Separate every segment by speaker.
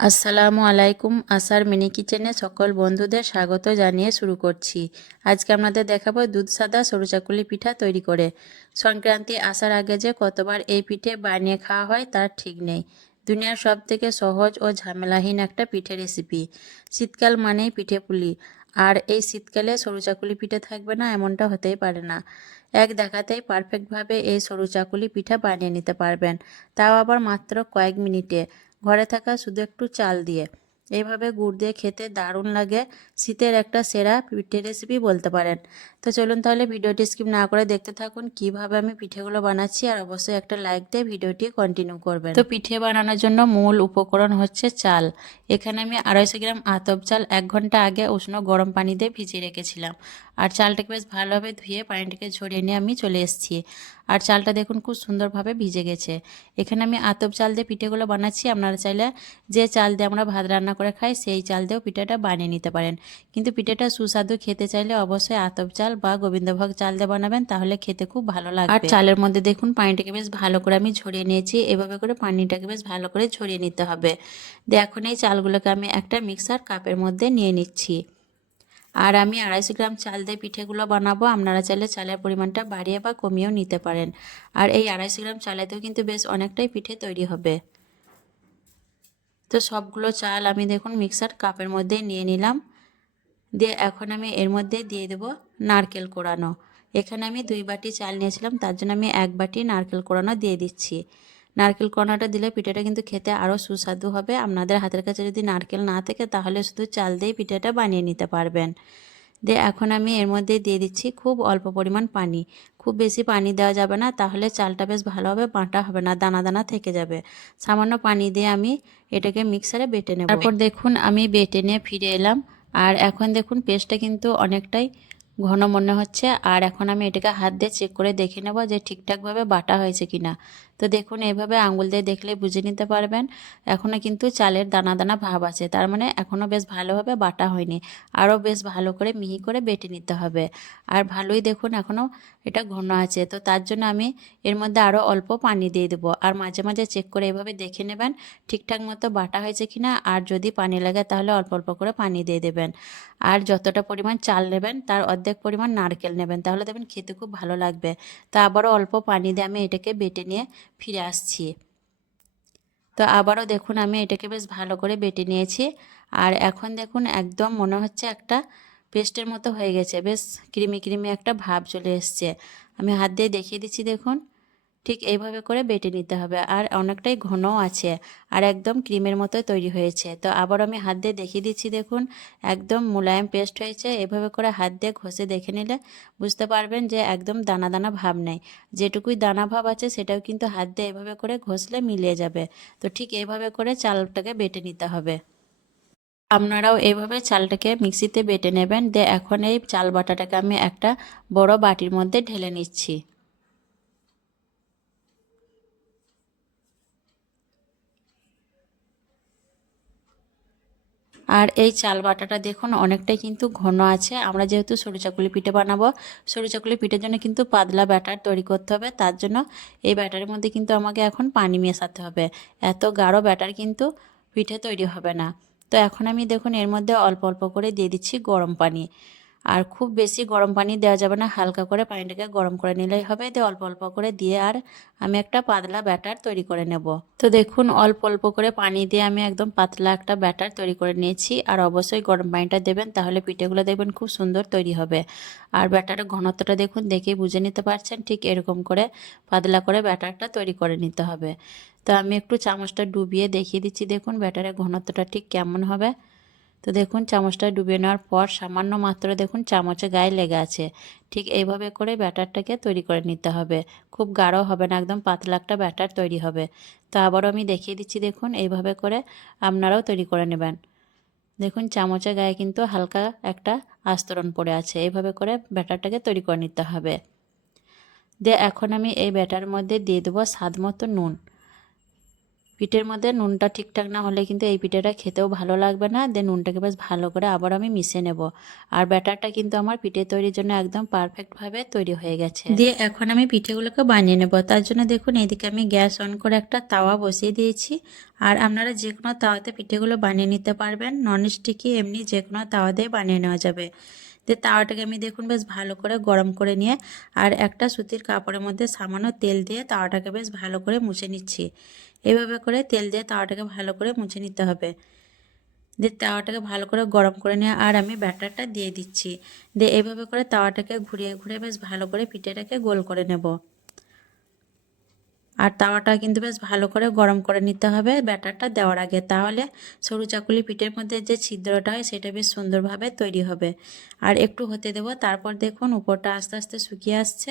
Speaker 1: আসসালামু আলাইকুম আসার মিনি কিচেনে সকল বন্ধুদের স্বাগত জানিয়ে শুরু করছি। আজকে আপনাদের দেখাবো দুধ সাদা সরু চাকুলি পিঠা তৈরি করে। সংক্রান্তি আসার আগে যে কতবার এই পিঠে বানিয়ে খাওয়া হয় তার ঠিক নেই। দুনিয়ার সব থেকে সহজ ও ঝামেলাহীন একটা পিঠে রেসিপি শীতকাল মানেই পিঠে পুলি। আর এই শীতকালে সরু চাকুলি পিঠে থাকবে না এমনটা হতেই পারে না। এক দেখাতেই পারফেক্টভাবে এই সরু চাকুলি পিঠা বানিয়ে নিতে পারবেন। তাও আবার মাত্র কয়েক মিনিটে। ঘরে থাকা শুধু একটু চাল দিয়ে। এইভাবে গুড় দিয়ে খেতে দারুণ লাগে। শীতের একটা সেরা পিঠে রেসিপি বলতে পারেন। তো চলুন তাহলে ভিডিওটি স্কিপ না করে দেখতে থাকুন কীভাবে আমি পিঠেগুলো বানাচ্ছি আর অবশ্যই একটা লাইক দিয়ে ভিডিওটি কন্টিনিউ করবেন। তো পিঠে বানানোর জন্য মূল উপকরণ হচ্ছে চাল। এখানে আমি আড়াইশো গ্রাম আতপ চাল এক ঘণ্টা আগে উষ্ণ গরম পানি দিয়ে ভিজিয়ে রেখেছিলাম। আর চালটাকে বেশ ভালোভাবে ধুয়ে পানিটাকে ঝরিয়ে নিয়ে আমি চলে এসেছি। আর চালটা দেখুন খুব সুন্দরভাবে ভিজে গেছে। এখানে আমি আতপ চাল দিয়ে পিঠেগুলো বানাচ্ছি। আপনারা চাইলে যে চাল দিয়ে আমরা ভাত রান্না করে খাই সেই চাল দিয়েও পিঠাটা বানিয়ে নিতে পারেন। কিন্তু পিঠেটা সুস্বাদু খেতে চাইলে অবশ্যই আতপ চাল বা গোবিন্দভোগ চাল দিয়ে বানাবেন, তাহলে খেতে খুব ভালো লাগবে। আর চালের মধ্যে দেখুন, পানিটাকে বেশ ভালো করে আমি ঝরিয়ে নিয়েছি। এভাবে করে পানিটাকে বেশ ভালো করে ঝরিয়ে নিতে হবে। দিয়ে এখন এই চালগুলোকে আমি একটা মিক্সার কাপের মধ্যে নিয়ে নিচ্ছি। আর আমি আড়াইশো গ্রাম চাল দিয়ে পিঠেগুলো বানাবো। আপনারা চাইলে চালের পরিমাণটা বাড়িয়ে বা কমিয়েও নিতে পারেন। আর এই আড়াইশো গ্রাম চালেতেও কিন্তু বেশ অনেকটাই পিঠে তৈরি হবে। তো সবগুলো চাল আমি দেখুন মিক্সার কাপের মধ্যে নিয়ে নিলাম। দিয়ে এখন আমি এর মধ্যে দিয়ে দেব নারকেল কোড়ানো এখানে আমি দুই বাটি চাল নিয়েছিলাম, তার জন্য আমি এক বাটি নারকেল কোড়ানো দিয়ে দিচ্ছি। নারকেল কোড়ানোটা দিলে পিঠাটা কিন্তু খেতে আরও সুস্বাদু হবে। আপনাদের হাতের কাছে যদি নারকেল না থাকে, তাহলে শুধু চাল দিয়ে পিঠাটা বানিয়ে নিতে পারবেন। দিয়ে এখন আমি এর মধ্যে দিয়ে দিচ্ছি খুব অল্প পরিমাণ পানি। খুব বেশি পানি দেওয়া যাবে না, তাহলে চালটা বেশ ভালোভাবে বাটা হবে না, দানা দানা থেকে যাবে। সামান্য পানি দিয়ে আমি এটাকে মিক্সারে বেটে নেব। তারপর দেখুন, আমি বেটে নিয়ে ফিরে এলাম। আর এখন দেখুন পেস্টটা কিন্তু অনেকটাই ঘন মনে হচ্ছে। আর এখন আমি এটাকে হাত দিয়ে চেক করে দেখে নেব যে ঠিকঠাকভাবে বাটা হয়েছে কিনা। তো দেখুন এইভাবে আঙুল দিয়ে দেখলে বুঝে নিতে পারবেন এখনও কিন্তু চালের দানা দানা ভাব আছে। তার মানে এখনও বেশ ভালোভাবে বাটা হয়নি। আরও বেশ ভালো করে মিহি করে বেটে নিতে হবে। আর ভালোই দেখুন এখনও এটা ঘন আছে। তো তার জন্য আমি এর মধ্যে আরও অল্প পানি দিয়ে দেবো। আর মাঝে মাঝে চেক করে এভাবে দেখে নেবেন ঠিকঠাক মতো বাটা হয়েছে কি না আর যদি পানি লাগে তাহলে অল্প অল্প করে পানি দিয়ে দেবেন। আর যতটা পরিমাণ চাল নেবেন তার অর্ধেক পরিমাণ নারকেল নেবেন। তাহলে দেখবেন খেতে খুব ভালো লাগবে। তো আবারও অল্প পানি দিয়ে আমি এটাকে বেটে নিয়ে ফিরে আসছি। তো আবারও দেখুন আমি এটাকে বেশ ভালো করে বেটে নিয়েছি। আর এখন দেখুন একদম মনে হচ্ছে একটা পেস্টের মতো হয়ে গেছে। বেশ ক্রিমি ক্রিমি একটা ভাব চলে এসছে। আমি হাত দিয়ে দেখিয়ে দিচ্ছি, দেখুন। ঠিক এইভাবে করে বেটে নিতে হবে। আর অনেকটাই ঘনও আছে আর একদম ক্রিমের মতো তৈরি হয়েছে। তো আবার আমি হাত দিয়ে দেখিয়ে দিচ্ছি, দেখুন। একদম মোলায়েম পেস্ট হয়েছে। এভাবে করে হাত দিয়ে ঘষে দেখে নিলে বুঝতে পারবেন যে একদম দানা দানা ভাব নেই। যেটুকুই দানা ভাব আছে, সেটাও কিন্তু হাত দিয়ে এভাবে করে ঘষলে মিলিয়ে যাবে। তো ঠিক এইভাবে করে চালটাকে বেটে নিতে হবে। আপনারাও এভাবে চালটাকে মিক্সিতে বেটে নেবেন। দিয়ে এখন এই চাল বাটাটাকে আমি একটা বড় বাটির মধ্যে ঢেলে নিচ্ছি। আর এই চাল বাটাটা দেখুন, অনেকটাই কিন্তু ঘন আছে। আমরা যেহেতু সরু চাকুলি পিঠে বানাবো, সরু চাকুলি পিঠের জন্য কিন্তু পাতলা ব্যাটার তৈরি করতে হবে। তার জন্য এই ব্যাটারের মধ্যে কিন্তু আমাকে এখন পানি মেশাতে হবে। এত গাঢ় ব্যাটার কিন্তু পিঠে তৈরি হবে না। তো এখন আমি দেখুন এর মধ্যে অল্প অল্প করে দিয়ে দিচ্ছি গরম পানি। আর খুব বেশি গরম পানি দেওয়া যাবে না। হালকা করে পানিটাকে গরম করে নিলেই হবে। দিয়ে অল্প অল্প করে দিয়ে আর আমি একটা পাতলা ব্যাটার তৈরি করে নেব। তো দেখুন, অল্প অল্প করে পানি দিয়ে আমি একদম পাতলা একটা ব্যাটার তৈরি করে নিয়েছি। আর অবশ্যই গরম পানিটা দেবেন, তাহলে পিঠেগুলো দেখবেন খুব সুন্দর তৈরি হবে। আর ব্যাটারের ঘনত্বটা দেখুন, দেখেই বুঝে নিতে পারছেন, ঠিক এরকম করে পাতলা করে ব্যাটারটা তৈরি করে নিতে হবে। তো আমি একটু চামচটা ডুবিয়ে দেখিয়ে দিচ্ছি। দেখুন, ব্যাটারের ঘনত্বটা ঠিক কেমন হবে। তো দেখুন, চামচটা ডুবিয়ে নেওয়ার পর সামান্য মাত্র দেখুন, চামচে গায়ে লেগে আছে। ঠিক এইভাবে করে ব্যাটারটাকে তৈরি করে নিতে হবে। খুব গাঢ় হবে না, একদম পাতলা একটা ব্যাটার তৈরি হবে। তো আবারও আমি দেখিয়ে দিচ্ছি, দেখুন, এইভাবে করে আপনারাও তৈরি করে নেবেন। দেখুন চামচের গায়ে কিন্তু হালকা একটা আস্তরণ পড়ে আছে। এইভাবে করে ব্যাটারটাকে তৈরি করে নিতে হবে। দিয়ে এখন আমি এই ব্যাটার মধ্যে দিয়ে দেবো স্বাদ মতো নুন। পিঠের মধ্যে নুনটা ঠিকঠাক না হলে কিন্তু এই পিঠেটা খেতেও ভালো লাগবে না। দেন নুনটাকে বেশ ভালো করে আবার আমি মিশিয়ে নেব। আর ব্যাটারটা কিন্তু আমার পিঠে তৈরির জন্য একদম পারফেক্টভাবে তৈরি হয়ে গেছে। দিয়ে এখন আমি পিঠেগুলোকে বানিয়ে নেব। তার জন্য দেখুন এদিকে আমি গ্যাস অন করে একটা তাওয়া বসিয়ে দিয়েছি। আর আপনারা যে কোনো তাওয়াতে পিঠেগুলো বানিয়ে নিতে পারবেন। নন স্টিকি এমনি যে কোনো তাওয়া দিয়ে বানিয়ে নেওয়া যাবে। দিয়ে তাওয়াটাকে আমি দেখুন বেশ ভালো করে গরম করে নিয়ে আর একটা সুতির কাপড়ের মধ্যে সামান্য তেল দিয়ে তাওয়াটাকে বেশ ভালো করে মুছে নিচ্ছি। এভাবে করে তেল দিয়ে তাওয়াটাকে ভালো করে মুছে নিতে হবে। দিয়ে তাওয়াটাকে ভালো করে গরম করে নিয়ে আর আমি ব্যাটারটা দিয়ে দিচ্ছি। দিয়ে এভাবে করে তাওয়াটাকে ঘুরিয়ে ঘুরিয়ে বেশ ভালো করে পিঠেটাকে গোল করে নেব। আর তাওয়াটা কিন্তু বেশ ভালো করে গরম করে নিতে হবে ব্যাটারটা দেওয়ার আগে। তাহলে সরু চাকুলি পিঠের মধ্যে যে ছিদ্রটা হয় সেটা বেশ সুন্দরভাবে তৈরি হবে। আর একটু হতে দেব, তারপর দেখুন উপরটা আস্তে আস্তে শুকিয়ে আসছে।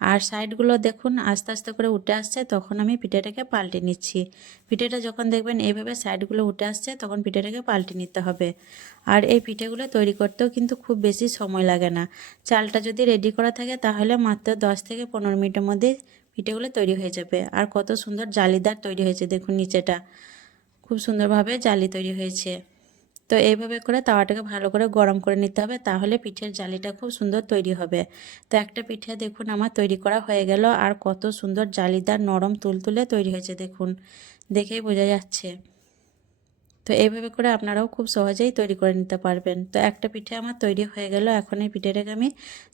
Speaker 1: আর সাইডগুলো দেখুন আস্তে আস্তে করে উঠে আসছে, তখন আমি পিঠেটাকে পাল্টে নিচ্ছি। পিঠেটা যখন দেখবেন এইভাবে সাইডগুলো উঠে আসছে, তখন পিঠেটাকে পাল্টে নিতে হবে। আর এই পিঠেগুলো তৈরি করতেও কিন্তু খুব বেশি সময় লাগে না। চালটা যদি রেডি করা থাকে তাহলে মাত্র দশ থেকে পনেরো মিনিটের মধ্যে পিঠেগুলো তৈরি হয়ে যাবে। আর কত সুন্দর জালিদার তৈরি হয়েছে, দেখুন নিচেটা। খুব সুন্দরভাবে জালি তৈরি হয়েছে। তো এইভাবে করে তাওয়াটাকে ভালো করে গরম করে নিতে হবে, তাহলে পিঠের জালিটা খুব সুন্দর তৈরি হবে। তো একটা পিঠে দেখুন আমার তৈরি করা হয়ে গেল, আর কত সুন্দর জালিদার নরম তুলতুলে তৈরি হয়েছে, দেখুন। দেখেই বোঝা যাচ্ছে। তো এইভাবে করে আপনারাও খুব সহজেই তৈরি করে নিতে পারবেন। তো একটা পিঠে আমার তৈরি হয়ে গেল, এখন এই পিঠেটাকে আমি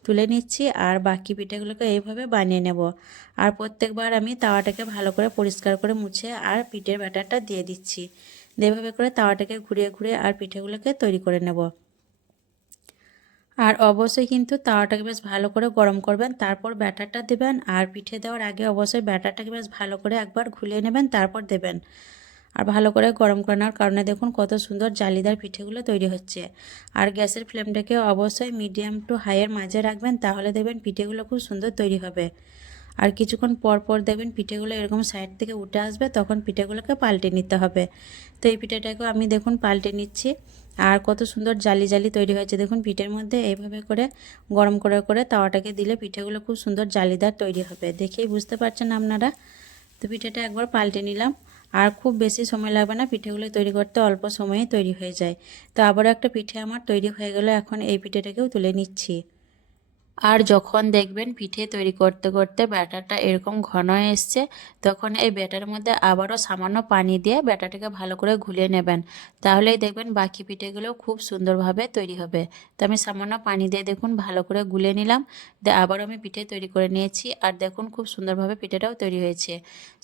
Speaker 1: তুলে নিচ্ছি আর বাকি পিঠেগুলোকে এইভাবে বানিয়ে নেব। আর প্রত্যেকবার আমি তাওয়াটাকে ভালো করে পরিষ্কার করে মুছে আর পিঠের ব্যাটারটা দিয়ে দিচ্ছি। এভাবে করে তাওয়াটাকে ঘুরিয়ে ঘুরিয়ে আর পিঠেগুলোকে তৈরি করে নেব। আর অবশ্যই কিন্তু তাওয়াটাকে বেশ ভালো করে গরম করবেন, তারপর ব্যাটারটা দেবেন আর পিঠে দেওয়ার আগে অবশ্যই ব্যাটারটাকে বেশ ভালো করে একবার ঘুলিয়ে নেবেন, তারপর দেবেন। আর ভালো করে গরম করে নেওয়ার কারণে দেখুন কত সুন্দর জালিদার পিঠেগুলো তৈরি হচ্ছে। আর গ্যাসের ফ্লেমটাকে অবশ্যই মিডিয়াম টু হাইয়ের মাঝে রাখবেন, তাহলে দেখবেন পিঠেগুলো খুব সুন্দর তৈরি হবে। আর কিছুক্ষণ পর পর দেখবেন পিঠেগুলো এরকম সাইড থেকে উঠে আসবে, তখন পিঠেগুলোকে পাল্টে নিতে হবে। তো এই পিঠেটাকেও আমি দেখুন পাল্টে নিচ্ছি। আর কত সুন্দর জালি জালি তৈরি হয়েছে, দেখুন পিঠের মধ্যে এইভাবে করে গরম করে করে তাওয়াটাকে দিলে পিঠেগুলো খুব সুন্দর জালিদার তৈরি হবে। দেখেই বুঝতে পারছেন আপনারা? তো পিঠেটা একবার পাল্টে নিলাম। আর খুব বেশি সময় লাগবে না, পিঠেগুলো তৈরি করতে অল্প সময়ে তৈরি হয়ে যায়। তো আবারও একটা পিঠে আমার তৈরি হয়ে গেল, এখন এই পিঠেটাকেও তুলে নিচ্ছি। আর যখন দেখবেন পিঠে তৈরি করতে করতে ব্যাটারটা এরকম ঘন এসছে, তখন এই ব্যাটার মধ্যে আবারও সামান্য পানি দিয়ে ব্যাটারটাকে ভালো করে ঘুলিয়ে নেবেন। তাহলেই দেখবেন বাকি পিঠেগুলো খুব সুন্দরভাবে তৈরি হবে। তো আমি সামান্য পানি দিয়ে দেখুন ভালো করে গুলে নিলাম। দিয়ে আবারও আমি পিঠে তৈরি করে নিয়েছি আর দেখুন খুব সুন্দরভাবে পিঠেটাও তৈরি হয়েছে।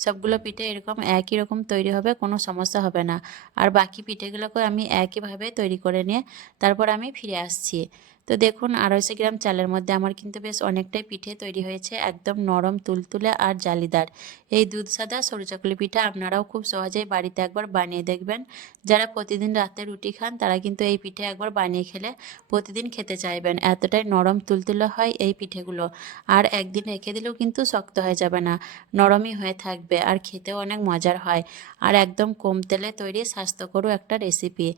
Speaker 1: সবগুলো পিঠে এরকম একই রকম তৈরি হবে, কোনো সমস্যা হবে না। আর বাকি পিঠেগুলোকে আমি একইভাবে তৈরি করে নিয়ে তারপর আমি ফিরে আসছি। তো দেখুন, আড়াইশো গ্রাম চালের মধ্যে আমার কিন্তু বেশ অনেকটাই পিঠে তৈরি হয়েছে, একদম নরম, তুলতুলে আর জালিদার। এই দুধ সাদা সরু চাকলি পিঠা আপনারাও খুব সহজেই বাড়িতে একবার বানিয়ে দেখবেন। যারা প্রতিদিন রাতে রুটি খান, তারা কিন্তু এই পিঠে একবার বানিয়ে খেলে প্রতিদিন খেতে চাইবেন। এতটাই নরম, তুলতুলে হয় এই পিঠেগুলো। আর একদিন রেখে দিলেও কিন্তু শক্ত হয়ে যাবে না, নরমই হয়ে থাকবে আর খেতেও অনেক মজার হয়। আর একদম কম তেলে তৈরি স্বাস্থ্যকরও একটা রেসিপি।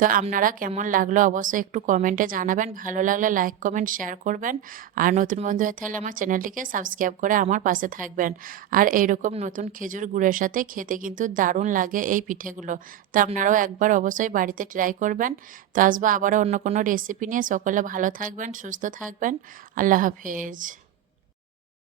Speaker 1: তো আপনারা কেমন লাগল অবশ্যই একটু কমেন্টে জানাবেন। ভালো লাগলে লাইক কমেন্ট শেয়ার করবেন। আর নতুন বন্ধু হয়ে থাকলে আমার চ্যানেলটিকে সাবস্ক্রাইব করে আমার পাশে থাকবেন। আর এইরকম নতুন খেজুর গুড়ের সাথে খেতে কিন্তু দারুণ লাগে এই পিঠেগুলো। তো আপনারাও একবার অবশ্যই বাড়িতে ট্রাই করবেন। তো আসব আবারও অন্য কোনো রেসিপি নিয়ে। সকলে ভালো থাকবেন, সুস্থ থাকবেন। আল্লাহ হাফেজ।